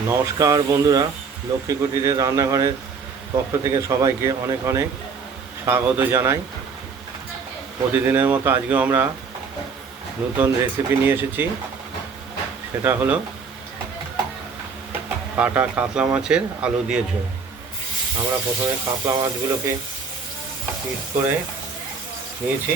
নমস্কার বন্ধুরা, লক্ষ্মী কুটিরের রান্নাঘরের পক্ষ থেকে সবাইকে অনেক অনেক স্বাগত জানাই। প্রতিদিনের মতো আজকেও আমরা নতুন রেসিপি নিয়ে এসেছি। সেটা হলো কাটা কাতলা মাছের আলু দিয়ে ঝোল। আমরা প্রথমে কাতলা মাছগুলোকে পিস করে নিয়েছি।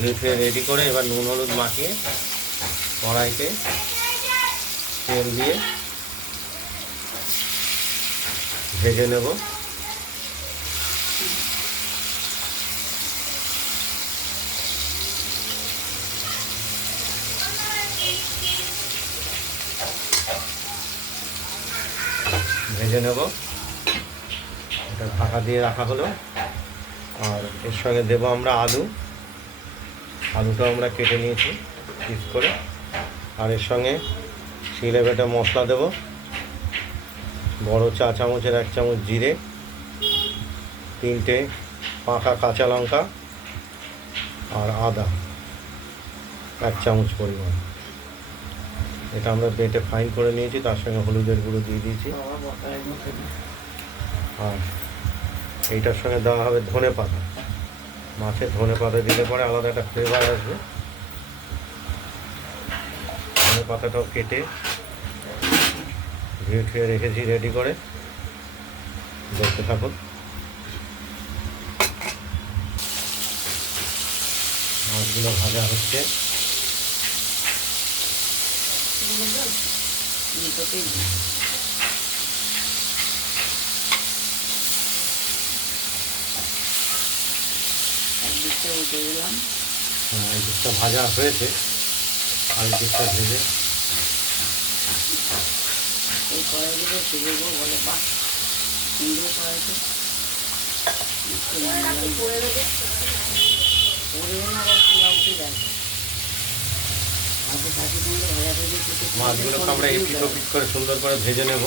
ধুয়ে রেডি করে এবার নুন হলুদ মাখিয়ে কড়াইতে তেল দিয়ে ভেজে নেব। ভেজে নেব। এটা ঢাকা দিয়ে রাখা হলো। আর এর সঙ্গে দেবো আমরা আলু। আলুটা আমরা কেটে নিয়েছি পিস করে। আর এর সঙ্গে শিলে বেটে, মশলা দেবো। বড় চা চামচের এক চামচ জিরে, তিনটে পাকা কাঁচা লঙ্কা আর আদা এক চামচ পরিমাণ। এটা আমরা বেটে ফাইন করে নিয়েছি, তার সঙ্গে হলুদের গুঁড়ো দিয়ে দিয়েছি। আর এইটার সঙ্গে দেওয়া হবে ধনে পাতা। মাছের ধনে পাতা দিলে পরে আলাদা একটা ফ্লেভার আসবে। ধনে পাতাটাও কেটে ধুয়ে রেখেছি রেডি করে। দেখতে থাকুন। মাছগুলো ভাজা হচ্ছে। হ্যাঁ, এই দিকটা ভাজা হয়েছে। আর দিকটা ভেজে এই কড়াইগুলো তুলবো বলে বাহ সুন্দর কড়াইতে মাছগুলোকে আমরা এপিট ওপিট করে সুন্দর করে ভেজে নেব।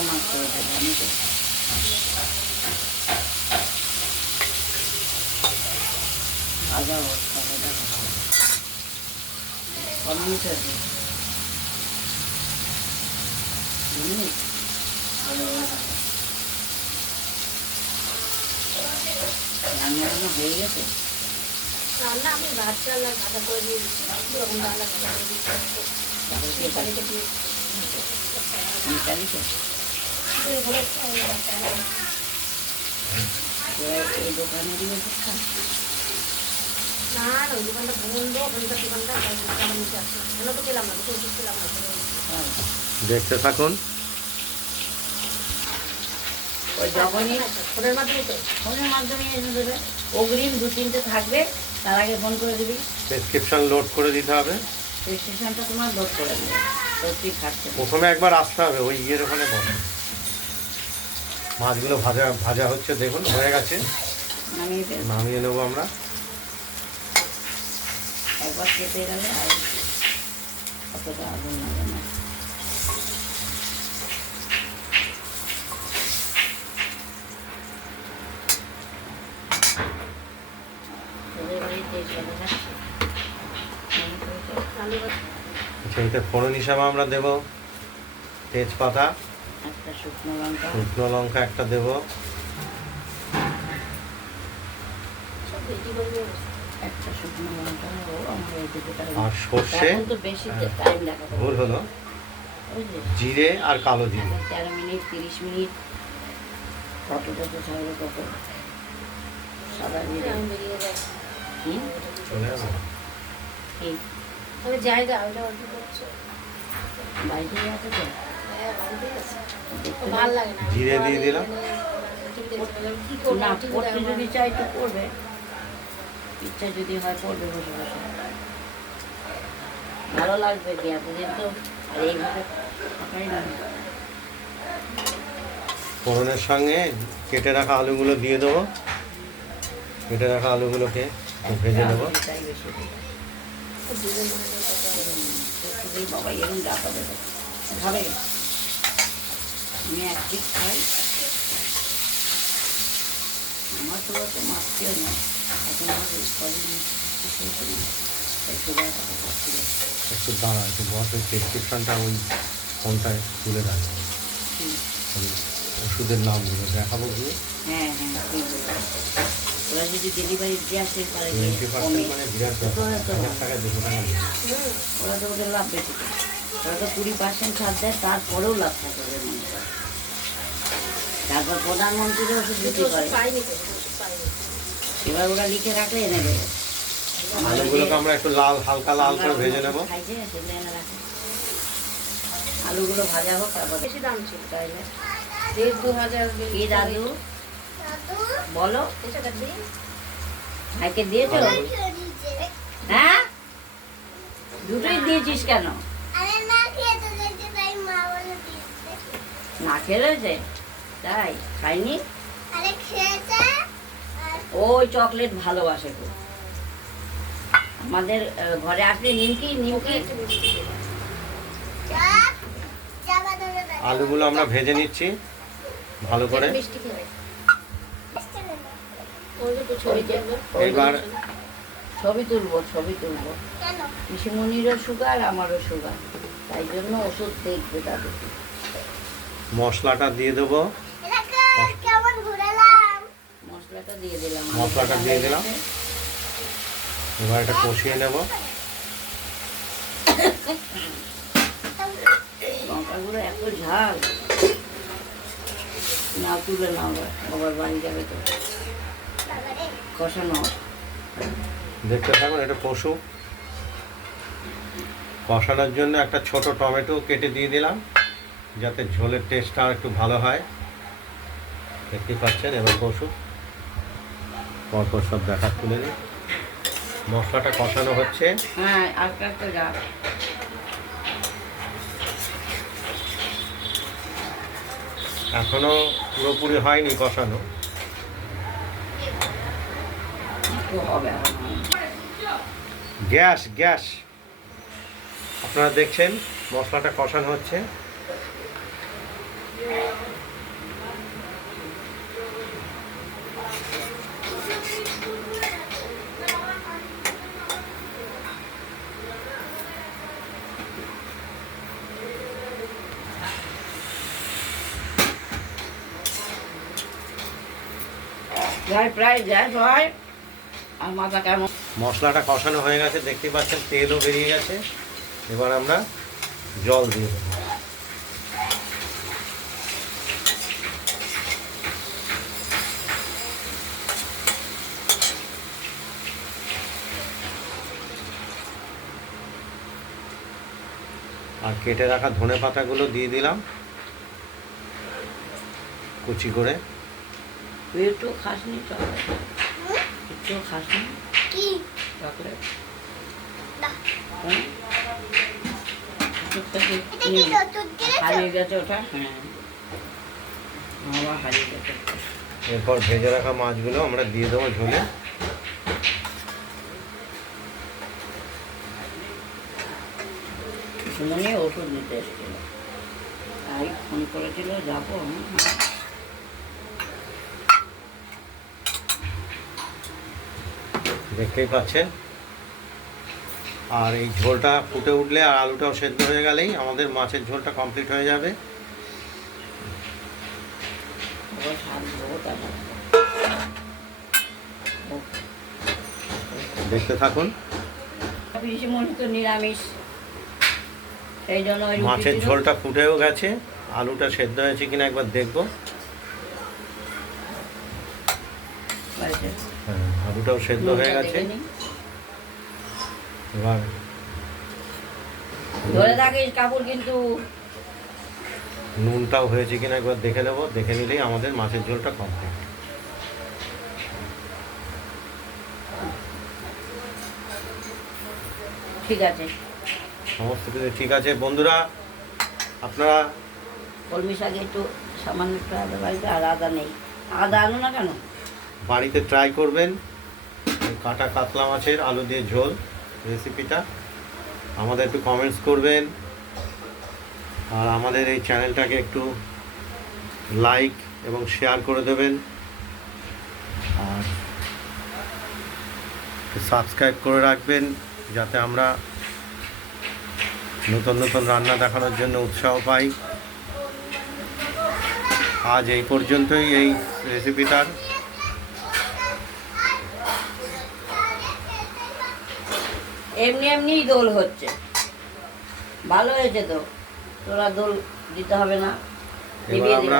মাছ আমি তো অবস্থা ভাজা অমিট আছে মিনিট রান্না বান্না হয়ে গেছে রান্না আমি ভাত চাল আর ভাজা করে দিয়ে দিচ্ছি দুরকম ডাল আর ভাজা করে দিচ্ছি তারপর কি তাহলে তো দিয়ে মিতালিকে এগুলো খাই বাচ্চা এই দোকানে দিয়ে খান না না ওই দোকানটা বন্ধ ওখানকার দোকানটা আমার নিচে আছে ওখানে তো পেলাম না দুটো ওষুধ পেলাম না হ্যাঁ দেখতে থাকুন। যখনই ফোনের মাধ্যমে তো ফোনের মাধ্যমে এনে দেবে। অগ্রিম দু তিনটে থাকবে তার আগে ফোন করে দিবি। প্রেসক্রিপশন লোড করে দিতে হবে। রেজিস্ট্রেশনটা তোমার লোড করে দেবে। সত্যি খাচ্ছে প্রথমে একবার আসতে হবে ওই ইয়ের ওখানে বসে মাছগুলো ভাজা ভাজা হচ্ছে দেখুন হয়ে গেছে। নামিয়ে নামিয়ে নেব আমরা। একবার কেটে গেলে আর অতটা আগুন লাগে না। আচ্ছা এতে ফোড়ন হিসাবে আমরা দেব। তেজপাতা একটা শুকনো লঙ্কা। শুকনো লঙ্কা একটা দেব। একটা শুকনো লঙ্কা। আর সর্ষে? এখন তো বেশি হ্যাঁ। টাইম লাগাবে ভুল হলো? জিরে আর কালো জিরে। তেরো মিনিট তিরিশ মিনিট। কত সাদা জিরে। আমি হুম চলে যাবে জায়গা ওইটা অল্প করছ। বাইরে আছে তো হ্যাঁ বাড়িতে আছে দেখতে ভালো লাগে না। জিরে দিয়ে দিলাম। কি করব? না ঠিক করতে করে যদি চাই তো করবে। ইচ্ছা যদি হয় করবে বসে বসে। ভালো লাগবে কি এতদিন তো আর এইভাবে ফোড়নের সঙ্গে কেটে রাখা আলুগুলো দিয়ে দেবো। কেটে রাখা আলুগুলোকে ভেজে নেব। দেবে। খাবে আমি এক পিস খাই। আমার তো অত মাছকেও না। এখন আমার করি। সুগার কথা খাচ্ছিল একটু দাঁড়া একটু বসের প্রেসক্রিপশনটা ওই ফোনটায় তুলে। ওই ওষুধের নামগুলো দেখাবো গিয়ে। হ্যাঁ হ্যাঁ ওরা যদি ডেলিভারি দিয়ে পারে মানে বিরাট ব্যাপার। দুশো টাকা ওরা তো ওদের লাভ বেশি। ওরা তো কুড়ি পার্সেন্ট ছাড় দেয় তারপরেও লাভ থাকে ওদের তারপর প্রধানমন্ত্রীর ওষুধ বিক্রি করে। তো এবার ওরা লিখে রাখলে এনে দেবে। আলুগুলোকে আমরা একটু লাল হালকা লাল করে ভেজে নেব। আলুগুলো ভাজা হোক তারপর বেশি দাম ছিল তাইলে। দেড় দু হাজার কি দাদু? বলো। ভাইকে দিয়েছ? হ্যাঁ? দুটোই দিয়েছিস কেন? না খেলেছে তাই খাইনি? আরে ওই চকলেট ভালোবাসে খুব। আমাদের ঘরে আসলে নিমকি নিমকি। আলুগুলো আমরা ভেজে নিচ্ছি ভালো করে। এবার ছবি তুলবো। ছবি তুলবো। কেন পিসিমণিরও সুগার আমারও সুগার তাই জন্য ওষুধ দেখবে তাদের। মশলাটা দিয়ে দেবো। এটাকে কেমন ঘুরালাম? মশলাটা দিয়ে দিলাম। মশলাটা দিয়ে দিলাম। এবার এটা কষিয়ে নেব। লঙ্কাগুলো এত ঝাল। না তুলে নাও বাবার বাড়ি যাবে তো। কষানো। দেখতে থাকুন এটা পশু। কষানোর জন্য একটা ছোট টমেটো কেটে দিয়ে দিলাম যাতে ঝোলের টেস্টটা একটু ভালো হয়। দেখতে পাচ্ছেন এবার পশু। পরপর সব দেখা তুলে নিই। মশলাটা কষানো হচ্ছে। হ্যাঁ যা এখনও পুরোপুরি হয়নি কষানো। Gas gas. আপনারা দেখছেন মশলাটা কষানো হচ্ছে। প্রায় প্রায় আর মাথা কেমন? মশলাটা কষানো হয়ে গেছে দেখতে পাচ্ছেন, তেলও বেরিয়ে গেছে। এবার আমরা জল দিয়ে দেবো। আর কেটে রাখা ধনে পাতাগুলো দিয়ে দিলাম। কুচি করে। তুই একটু খাসনি চকলেট? একটু খাসনি? কি? চকলেট? হ্যাঁ? হারিয়ে গেছে ওটা? হ্যাঁ। বাবা হারিয়ে গেছে। এরপর ভেজে রাখা মাছগুলো আমরা দিয়ে দেবো ঝোলে। সুমনি ওষুধ নিতে এসেছিল। তাই ফোন করেছিল যাব দেখতেই পাচ্ছেন। আর এই ঝোলটা ফুটে উঠলে আর আলুটাও সেদ্ধ হয়ে গেলেই আমাদের মাছের ঝোলটা কমপ্লিট হয়ে যাবে। দেখতে থাকুন। মাছের ঝোলটা ফুটেও গেছে। আলুটা সেদ্ধ হয়েছে কিনা একবার দেখব বাড়িতে। হ্যাঁ আলুটাও সেদ্ধ হয়ে গেছে। এবার ধরে থাকিস কাপড় কিন্তু। নুনটাও হয়েছে কিনা একবার দেখে নেব। দেখে নিলেই আমাদের মাছের ঝোলটা কমপ্লিট ঠিক আছে। সমস্ত কিছু ঠিক আছে। বন্ধুরা আপনারা কলমি শাকে একটু সামান্য একটু আদা বাড়িতে আর আদা নেই। আদা আনো না কেন? বাড়িতে ট্রাই করবেন। কাটা কাতলা মাছের আলু দিয়ে ঝোল রেসিপিটা আমাদের একটু কমেন্টস করবেন। আর আমাদের এই চ্যানেলটাকে একটু লাইক এবং শেয়ার করে দেবেন। আর সাবস্ক্রাইব করে রাখবেন, যাতে আমরা নতুন নতুন রান্না দেখানোর জন্য উৎসাহ পাই। আজ এই পর্যন্তই এই রেসিপিটার এমনি এমনি দোল হচ্ছে। ভালো হয়েছে তো। তোরা দোল দিতে হবে না। এবার আমরা